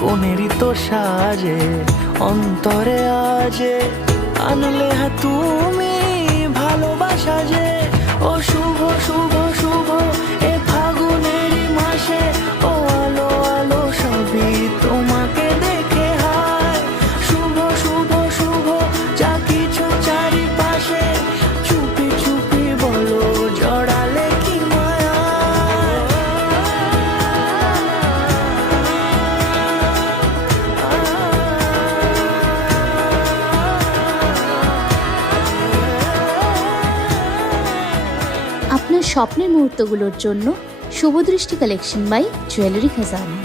কোনেরই তো সাজে অন্তরে আজে আনলে তুমি ভালোবাসা যে। ও শুভ শুভ শুভ এ ফাগুনেরই মাসে, ও আলো আলো সবই তোমাকে দেখে হায়। শুভ শুভ শুভ যা কিছু চারিপাশে, চুপি চুপি বলো জড়ালে কি মায়া। আপনার স্বপ্নের মুহূর্তগুলোর জন্য শুভদৃষ্টি কালেকশন বাই জুয়েলারি খাজানা।